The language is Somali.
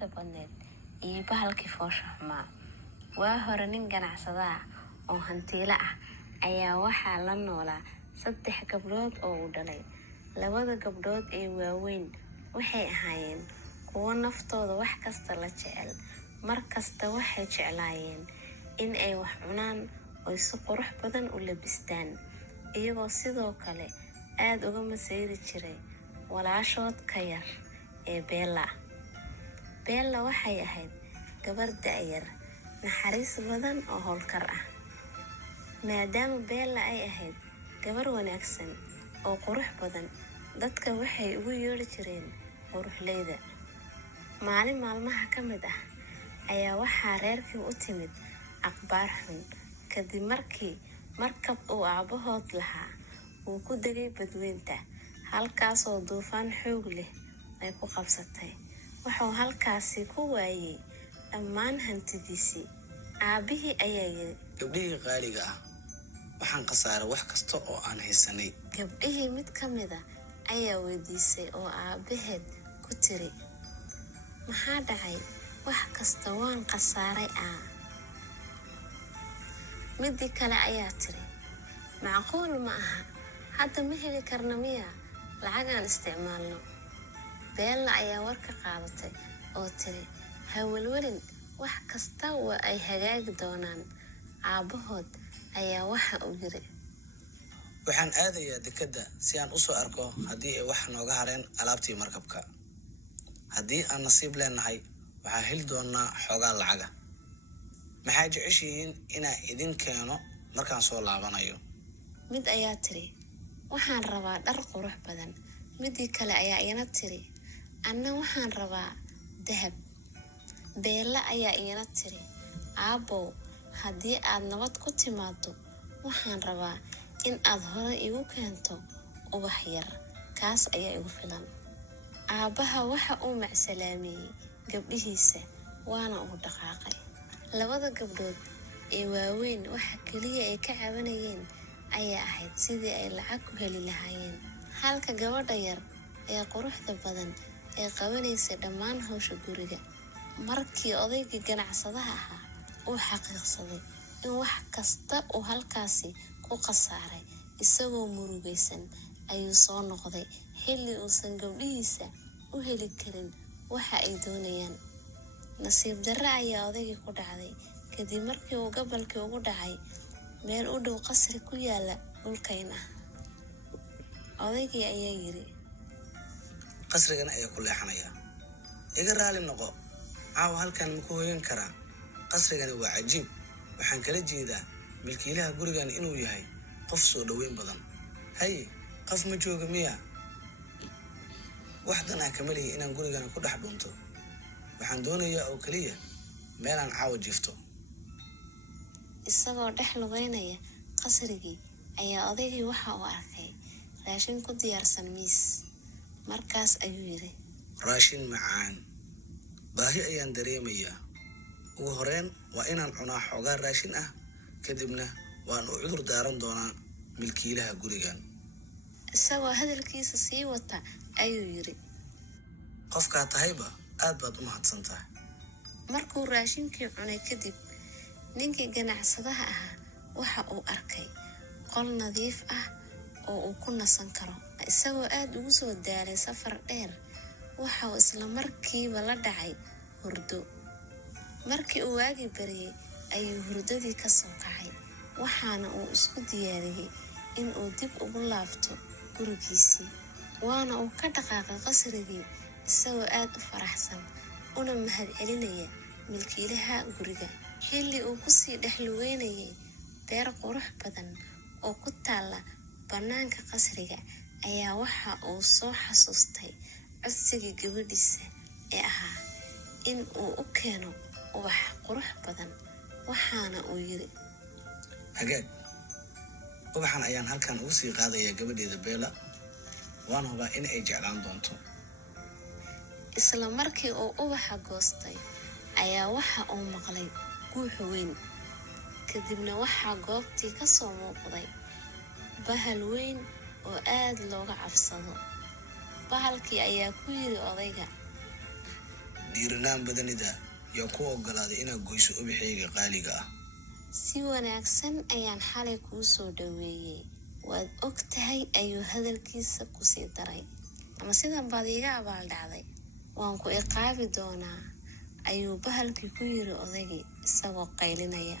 quruxda badneed iyo bahalkii foosha xumaa. Waa hore nin ganacsada ah oo hantiilo ah ayaa waxaa la noolaa 3 gabdhood oo uu dhalay. 2 gabdhood ee waaweyn waxay ahaayeen kuwo naftooda wax kasta la jecel. Markasta waxay jeclaayeen in ay wax cunaan oo si qurux badan u labistaan, iyagoo sidoo kale aad uga masayri jiray walaashood ka yar ee Bella. Bella waxay ahayd gabar da'yar, naxariis badan oo howlkar ah. Maadaama Bella ay ahayd gabar wanaagsan oo qurux badan, dadka waxay ugu yeeri jireen quruxleyda. Maalin maalmaha ka mid ah ayaa waxaa reerkii u timid akhbaar xun kadib markii markab uu aabahood lahaa uu ku degay badweynta, halkaasoo duufaan xoog leh ay ku qabsatay. Wuxuu halkaasi ku waayay dhammaan hantidiisii. Aabihii ayaa yiri, gabdhihii qaaliga ah, waxaan khasaaray wax kasta oo aan haysanay. Gabdhihii mid ka mid ah ayaa weydiisay oo aabaheed ku tiri, maxaa dhacay? Wax kasta waan khasaaray ah. Midii kale ayaa tiri, macquul ma aha, hadda ma heli karna miya lacag aan isticmaalno. Bella ayaa warka qaadatay oo tiri, ha welwelin, wax kasta waa ay hagaagi doonaan. Aabahood ayaa waxa uu yiri, waxaan aadayaa dekedda si aan u soo arko haddii ay wax nooga hareen alaabtii markabka. Haddii aan nasiib leenahay, waxaan heli doonaa xoogaa lacaga. maxaa jeceshihiin inaan idin keeno markaan soo laabanayo? Mid ayaa tiri, waxaan rabaa dhar qurux badan. Midii kale ayaa iyana tiri, anna waxaan rabaa dahab. Bella ayaa iyana tiri, aabow, haddii aad nabad ku timaado, waxaan rabaa in aad hore igu keento ubax yar, kaas ayaa igu filan. Aabaha waxa uu macsalaamiyey gabdhihiisa waana uu dhaqaaqay. 2 gabdhood ee waaweyn waxa kaliya ay ka cabanayeen ayaa ahayd sidii ay lacag ku heli lahaayeen, halka gabadha yar ee quruxda badan ay qabanaysay dhammaan hawsha guriga. Markii odaygii ganacsadaha ahaa uu xaqiiqsaday in wax kasta uu halkaasi ku khasaaray, isagoo murugaysan ayuu soo noqday xilli uusan gabdhihiisa u heli karin waxa ay doonayaan. Nasiib darro ayaa odaygii ku dhacday kadib markii uu gobolkii ugu dhacay meel u dhow qasri ku yaala dhulkayn ah. Odaygii ayaa yiri, qasrigana ayaa ku leexanaya. Iga raali noqo, caawa halkan ma ku hoyan karaa? Qasrigani waa cajiib. Waxaan kala jeedaa milkiilaha gurigan inuu yahay qof soo dhaweyn badan. Haye, qof ma jooga miya? waxdan aan kama lihi inaan gurigana ku dhex dhunto. Waxaan doonayaa oo kaliya meel aan caawa jifto. Isagoo dhex lugeynaya qasrigii ayaa odaygii waxa uu arkay raashin ku diyaarsan miis. Markaas ayuu yiri, raashin macaan. Baahi ayaan dareemayaa. Ugu horeen waa inaan cunaa xoogaa raashin ah, kadibna waan u cudur daaran doonaa milkiilaha gurigan. Isagoo hadalkiisa sii wata ayuu yiri, qofkaa tahayba aad baad u mahadsantahay. Markuu raashinkii cunay kadib, ninkii ganacsadaha ahaa waxa uu arkay qol nadiif ah oo uu ku nasan karo. Isagoo aad ugu soo daalay safar dheer, waxa uu isla markiiba la dhacay hurdo. Markii uu waagi bariyay ayuu hurdadii ka soo kacay, waxaana uu isku diyaariyey in uu dib ugu laabto gurigiisii. Waana uu ka dhaqaaqay qasrigii isagoo aad u faraxsan una mahadcelinaya milkiilaha guriga. Xilli uu ku sii dhex lugeynayay beer qurux badan oo ku taala bannaanka qasriga ayaa waxa uu soo xasuustay codsigii gabadhiisa ee ahaa in uu u keeno ubax qurux badan. Waxaana uu yiri, hagaag, ubaxan ayaan halkan ugu sii qaadayaa gabadheeda Bella. Waan hubaa in ay jeclaan doonto. Isla markii uu ubaxa goostay ayaa waxa uu maqlay guux weyn. Kadibna waxaa goobtii ka soo muuqday bahal weyn oo aad looga cabsado. Bahalkii ayaa ku yiri odayga, dhiiranaan badanida yaa ku ogolaaday inaad goyso ubaxayga qaaliga ah. Si wanaagsan ayaan xalay kuu soo dhaweeyey. Waad og tahay ayuu hadalkiisa ku sii daray. Ama sidan baad iga abaal dhacday. Waan ku iqaabi doonaa, ayuu bahalkii ku yiri odaygii isagoo qaylinaya.